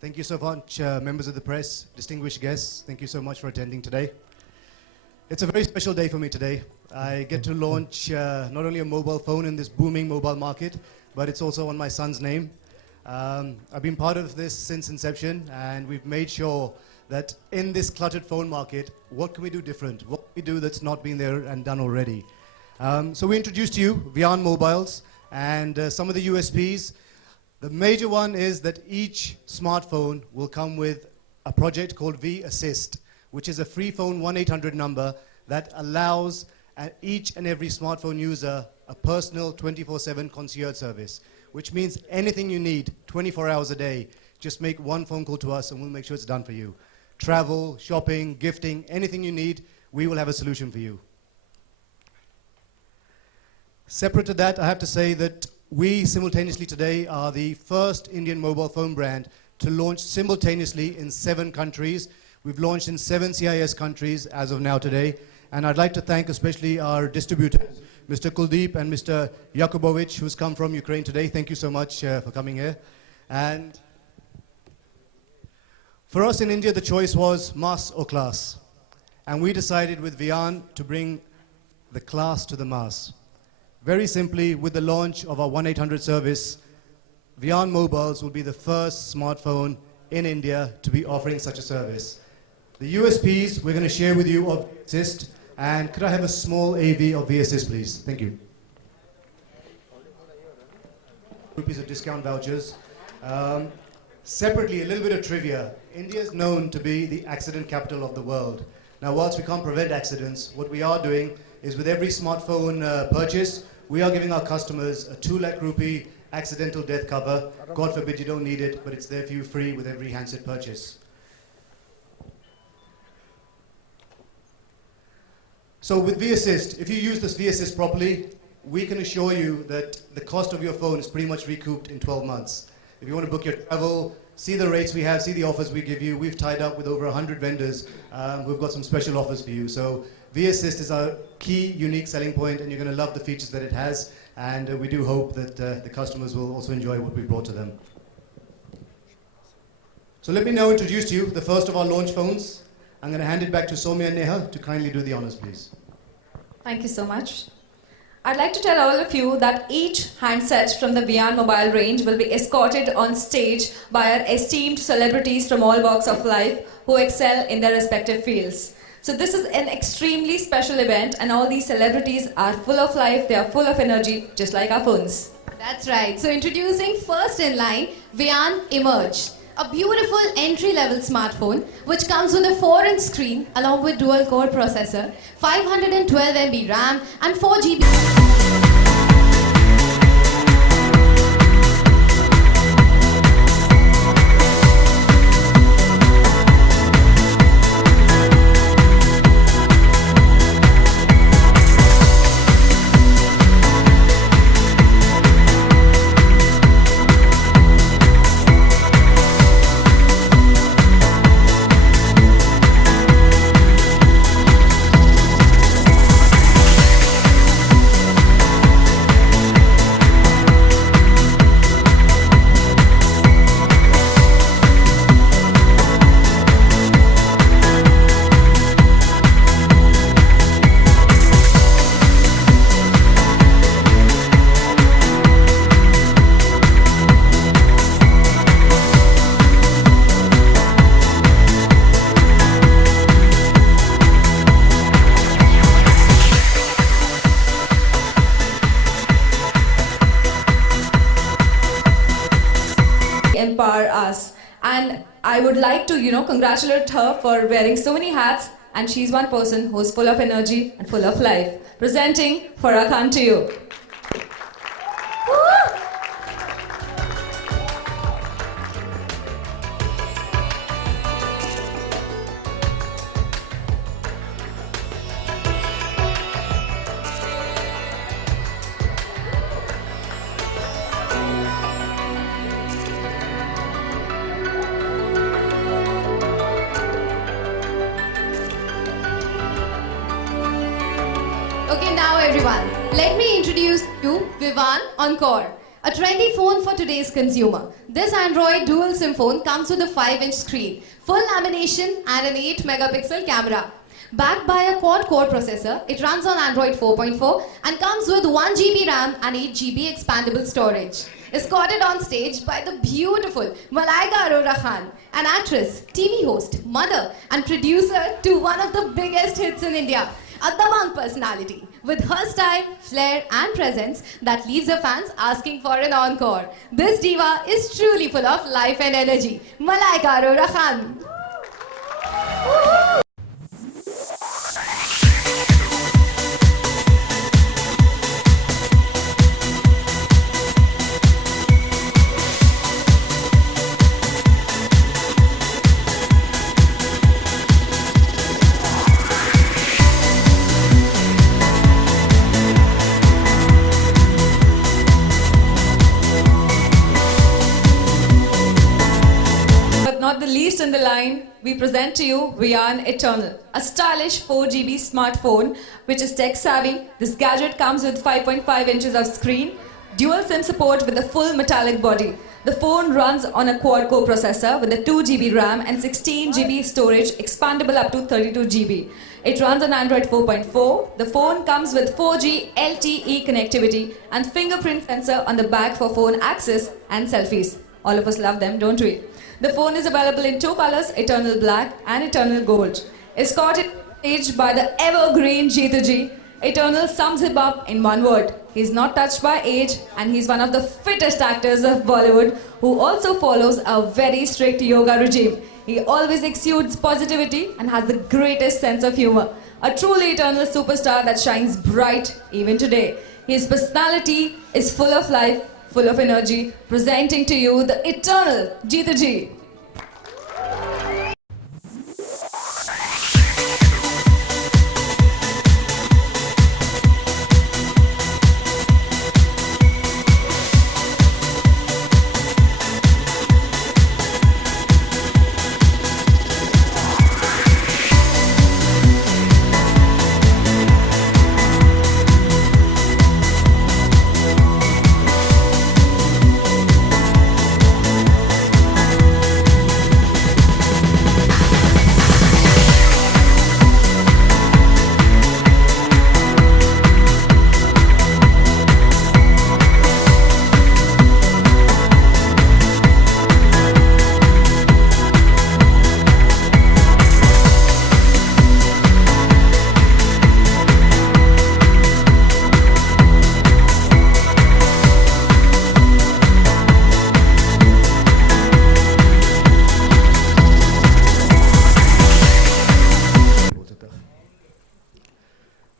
Thank you so much, members of the press, distinguished guests. Thank you so much for attending today. It's a very special day for me today. I get to launch not only a mobile phone in this booming mobile market, but it's also on my son's name. I've been part of this since inception, and we've made sure that in this cluttered phone market, what can we do different? What can we do that's not been there and done already? So we introduced to you Vian Mobiles and some of the USPs. The major one is that each smartphone will come with a project called V Assist, which is a free phone 1-800 number that allows each and every smartphone user a personal 24/7 concierge service, which means anything you need 24 hours a day, just make one phone call to us and we'll make sure it's done for you. Travel, shopping, gifting, anything you need, we will have a solution for you. Separate to that, I have to say that we simultaneously today are the first Indian mobile phone brand to launch simultaneously in 7 countries. We've launched in 7 CIS countries as of now today. And I'd like to thank especially our distributors, Mr. Kuldeep and Mr. Yakubovich, who's come from Ukraine today. Thank you so much for coming here. And for us in India, the choice was mass or class. And we decided with Vian to bring the class to the mass. Very simply, with the launch of our 1-800 service, Vian Mobiles will be the first smartphone in India to be offering such a service. The USPs we're going to share with you of VAssist, and could I have a small AV of VAssist, please? Thank you. Rupees of discount vouchers. Separately, a little bit of trivia. India is known to be the accident capital of the world. Now, whilst we can't prevent accidents, what we are doing is with every smartphone purchase, we are giving our customers a 2 lakh rupee accidental death cover. God forbid you don't need it, but it's there for you free with every handset purchase. So with VAssist, if you use this VAssist properly, we can assure you that the cost of your phone is pretty much recouped in 12 months. If you want to book your travel, see the rates we have, see the offers we give you. We've tied up with over 100 vendors. We've got some special offers for you. So VAssist is our key, unique selling point, and you're going to love the features that it has. And we do hope that the customers will also enjoy what we've brought to them. So let me now introduce to you the first of our launch phones. I'm going to hand it back to Soumya and Neha to kindly do the honors, please. Thank you so much. I'd like to tell all of you that each handset from the Vian mobile range will be escorted on stage by our esteemed celebrities from all walks of life who excel in their respective fields. So this is an extremely special event, and all these celebrities are full of life, they are full of energy, just like our phones. That's right. So introducing first in line, Vian Emerge. A beautiful entry-level smartphone which comes with a 4-inch screen along with dual-core processor, 512 MB RAM and 4 GB. Empower us, and I would like to congratulate her for wearing so many hats, and she's one person who's full of energy and full of life. Presenting Farah Khan to you. Okay, now everyone, let me introduce you Vivan Encore. A trendy phone for today's consumer. This Android dual SIM phone comes with a 5-inch screen, full lamination and an 8 megapixel camera. Backed by a quad-core processor, it runs on Android 4.4 and comes with 1 GB RAM and 8 GB expandable storage. Escorted on stage by the beautiful Malaika Arora Khan, an actress, TV host, mother and producer to one of the biggest hits in India. A dabang personality with her style, flair and presence that leaves her fans asking for an encore. This diva is truly full of life and energy. Malaika Arora Khan. But not the least in the line, we present to you Vian Eternal, a stylish 4GB smartphone which is tech savvy. This gadget comes with 5.5 inches of screen, dual SIM support with a full metallic body. The phone runs on a quad-core processor with a 2GB RAM and 16GB storage, expandable up to 32GB. It runs on Android 4.4. The phone comes with 4G LTE connectivity and fingerprint sensor on the back for phone access and selfies. All of us love them, don't we? The phone is available in two colors, Eternal Black and Eternal Gold. Escorted on stage by the evergreen Jeetu. Eternal sums him up in one word. He's not touched by age and he's one of the fittest actors of Bollywood who also follows a very strict yoga regime. He always exudes positivity and has the greatest sense of humor. A truly eternal superstar that shines bright even today. His personality is full of life, full of energy, presenting to you the eternal Jeetu.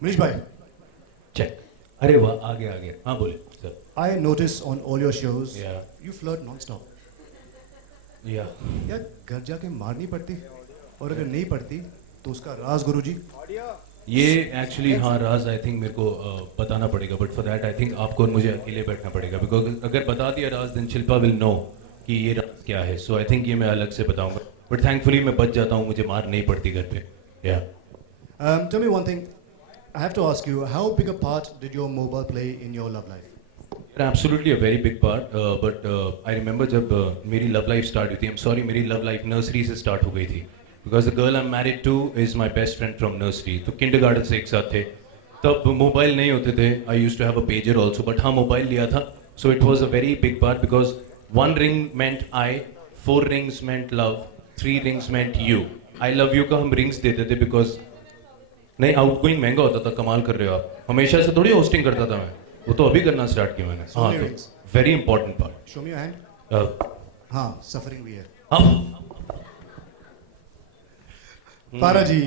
Manish bhai, check. अरे वाह, आगे आगे. हाँ बोले sir. I notice on all your shows, Yeah. you flirt non-stop. या यार घर जाके मारनी पड़ती और अगर नहीं पड़ती तो उसका राज गुरुजी. ये एक्चुअली हाँ राज आई थिंक मेरे को बताना पड़ेगा, but for that I think आपको और मुझे अकेले बैठना पड़ेगा, बिकॉज अगर बता दिया राज देन शिल्पा विल नो कि ये राज क्या है. सो आई थिंक ये मैं अलग से बताऊंगा, बट थैंकफुली मैं बच जाता हूँ, मुझे मार नहीं पड़ती घर पे. या Tell me one thing. I have to ask you, how big a part did your mobile play in your love life? Absolutely a very big part, but I remember जब मेरी लव लाइफ स्टार्ट हुई थी. I am sorry, मेरी love life nursery से start हो गई थी, because the girl I am married to is my best friend from nursery. तो किंडरगार्टन से एक साथ थे, तब मोबाइल नहीं होते थे. I used to have a pager also, but हाँ मोबाइल लिया था. So it was a very big part, because 1 ring meant I, 4 rings meant love, 3 rings meant you. I love you का हम रिंग्स देते थे, बिकॉज नहीं out going महंगा होता था. कमाल कर रहे हो आप, हमेशा से थोड़ी होस्टिंग करता था मैं, वो तो अभी करना स्टार्ट किया मैंने. So many rings. Very important part. Show me your hand. हाँ, suffering we are. Faraji.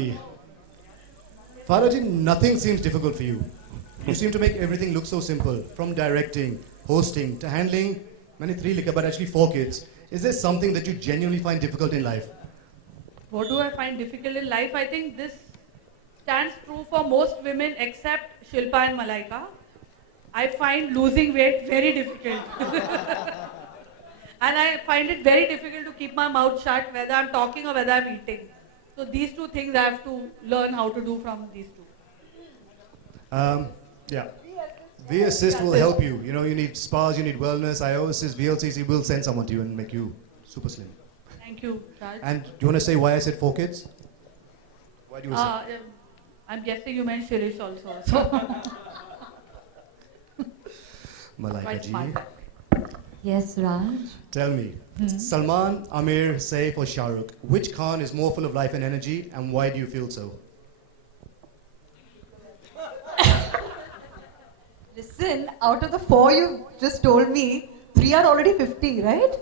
Faraji, nothing seems difficult for you. You seem to make everything look so simple. From directing, hosting, to handling many 3 liquor, but actually 4 kids. Is there something that you genuinely find difficult in life? What do I find difficult in life? I think this stands true for most women except Shilpa and Malaika. I find losing weight very difficult. And I find it very difficult to keep my mouth shut whether I'm talking or whether I'm eating. So these two things I have to learn how to do from these two. Yeah. V Assist will help you. You know, you need spas, you need wellness. I always says VLCC will send someone to you and make you super slim. Thank you, Raj. And do you want to say why I said 4 kids? Why do you say? I'm guessing you meant Shirish also. So Malaika quite ji, smart. Yes, Raj. tell me, Salman, Amir, Saif or Shah Rukh, which Khan is more full of life and energy and why do you feel so? Listen, out of the 4 you just told me, 3 are already 50, right?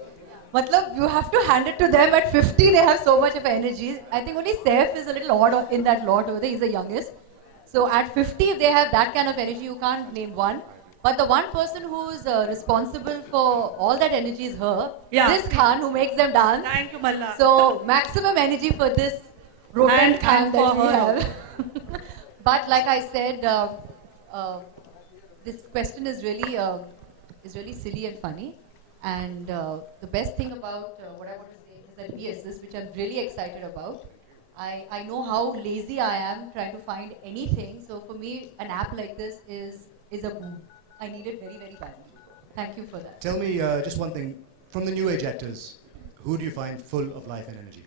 Matlab, you have to hand it to them. At 50, they have so much of energy. I think only Saif is a little odd in that lot over there. He's the youngest. So at 50, if they have that kind of energy, you can't name one. But the one person who's responsible for all that energy is her. Yeah. This Khan who makes them dance. Thank you, Malla. So maximum energy for this rodent And Khan that for we her. have. But like I said, this question is really silly and funny. And the best thing about what I want to say is that V Assist, which I'm really excited about. I know how lazy I am trying to find anything. So for me, an app like this is a boom. I need it very, very badly. Thank you for that. Tell me just one thing, from the new age actors, who do you find full of life and energy?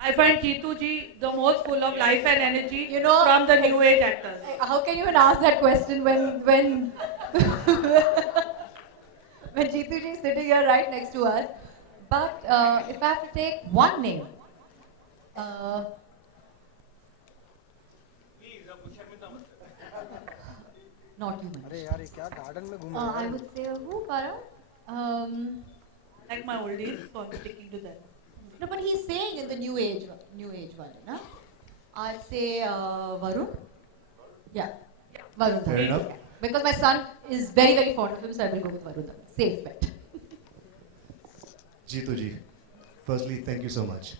I find Jeetu ji the most full of life and energy You know, from the new age actors. How can you even ask that question when when Jeetu ji is sitting here right next to us? But if I have to take one name, not you, अरे Manish. यार ये क्या garden में घूम I would say who, Para? Like my oldies, so I'm sticking to them. No, but he's saying in the new age one, na? I'd say Varun. Yeah, Varun. Fair enough. Because my son is very, very fond of him, so I will go with Varun. Safe bet. Jeetu ji, firstly, thank you so much.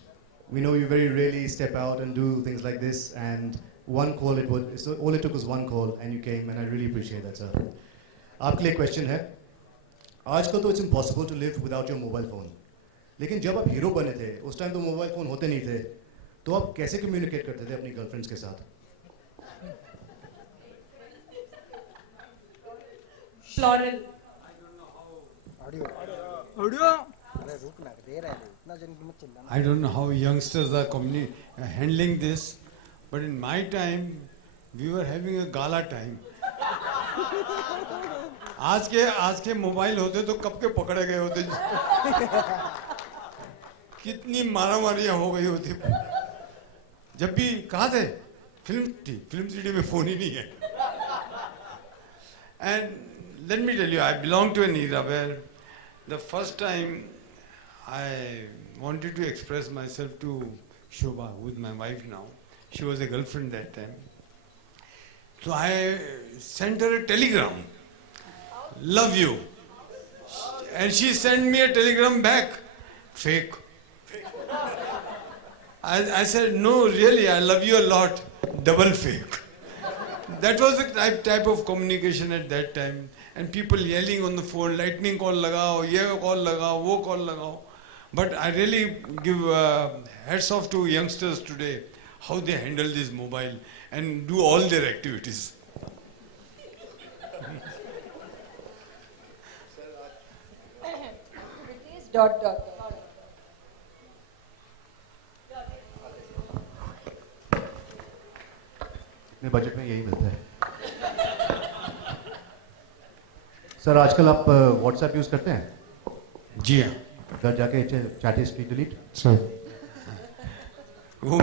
We know you very rarely step out and do things like this, and one call all it took was one call, and you came, and I really appreciate that, sir. आपके लिए question है, आजकल तो it's impossible to live without your mobile phone. लेकिन जब आप hero बने थे, उस टाइम तो मोबाइल फोन होते नहीं थे, तो आप कैसे कम्युनिकेट करते थे अपनी गर्लफ्रेंड्स के साथ? Floral. ऑडियो अरे रुक ना दे रहा है इतना जन की मत चिल्लाना I don't know how youngsters are handling this, but in my time, we were having a gala time. आज के मोबाइल होते तो कब के पकड़े गए होते कितनी मारामारियां हो गई होती जब भी कहा थे फिल्म सिटी में फोन ही नहीं है and let me tell you I belong to an era where the first time I wanted to express myself to Shobha, who is my wife now. She was a girlfriend that time. So I sent her a telegram. Love you. And she sent me a telegram back. Fake. I said, no, really, I love you a lot. Double fake. That was the type of communication at that time. And people yelling on the phone, lightning call lagao, ye call lagao, wo call lagao. But I really give hats off to youngsters today, how they handle this mobile and do all their activities. Dot. अपने budget में यही मिलता है sir आजकल आप WhatsApp use करते हैं जी हाँ घर जाके चैट हिस्ट्री डिलीट सर वो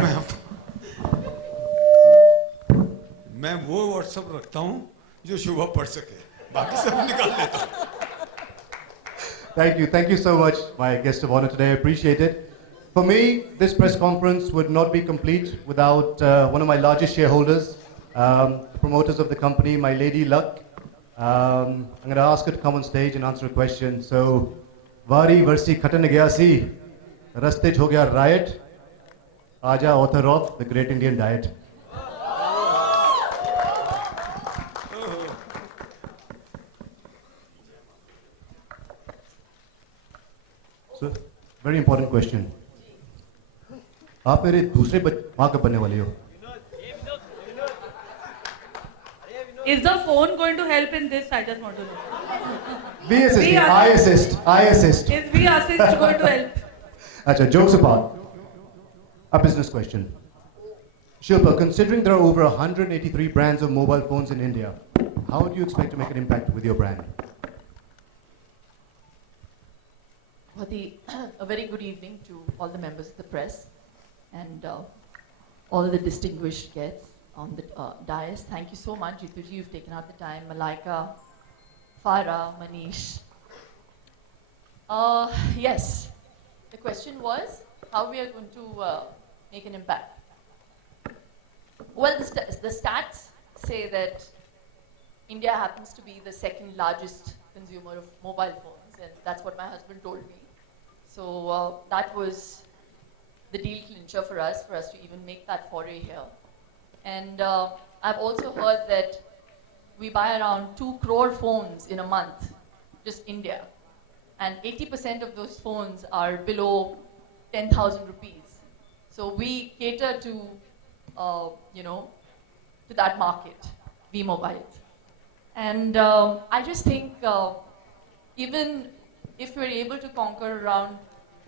मैं वो व्हाट्सएप रखता हूँ जो शुभ पढ़ सके बाकी सब निकाल देता हूँ Thank you so much, my guest of honor today. I appreciate it. For me, this press conference would not be complete without one of my largest shareholders, the promoters of the company, my lady Luck. I'm going to ask her to come on stage and answer a question. So, Vari Versi Khatan Gaya Si, Raste Ho Gaya Riot, Aja, author of The Great Indian Diet. So, very important question. आप मेरे दूसरे माँ कब बनने वाली हो? Is the phone going to help in this? I just want to know. We assist. We I assist. I assist. Is we assist going to help? Acha, jokes apart. A business question. Shilpa, considering there are over 183 brands of mobile phones in India, how do you expect to make an impact with your brand? A very good evening to all the members of the press and all the distinguished guests on the dais. Thank you so much, Jituji, you've taken out the time. Malaika, Farah, Manish. Yes, the question was how we are going to make an impact. Well, the stats say that India happens to be the second largest consumer of mobile phones, and that's what my husband told me. So that was the deal clincher for us to even make that foray here. And I've also heard that we buy around 2 crore phones in a month, just India. And 80% of those phones are below 10,000 rupees. So we cater to, to that market, V-Mobile. And I just think even if we're able to conquer around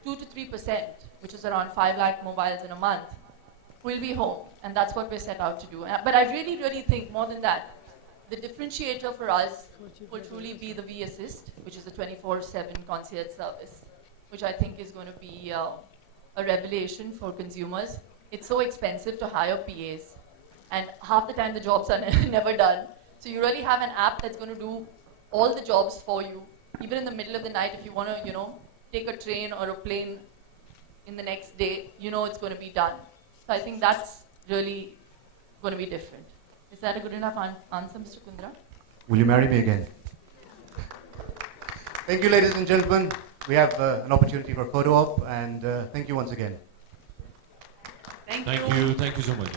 2 to 3%, which is around 5 lakh mobiles in a month, we'll be home. And that's what we're set out to do. But I really, really think more than that, the differentiator for us will truly be the V Assist, which is a 24/7 concierge service, which I think is going to be a revelation for consumers. It's so expensive to hire PAs, and half the time the jobs are never done. So you really have an app that's going to do all the jobs for you, even in the middle of the night. If you want to, take a train or a plane in the next day, it's going to be done. So I think that's really going to be different. Is that a good enough answer, Mr. Kundra? Will you marry me again? Thank you, ladies and gentlemen. We have an opportunity for a photo op, and thank you once again. Thank Thank you so much.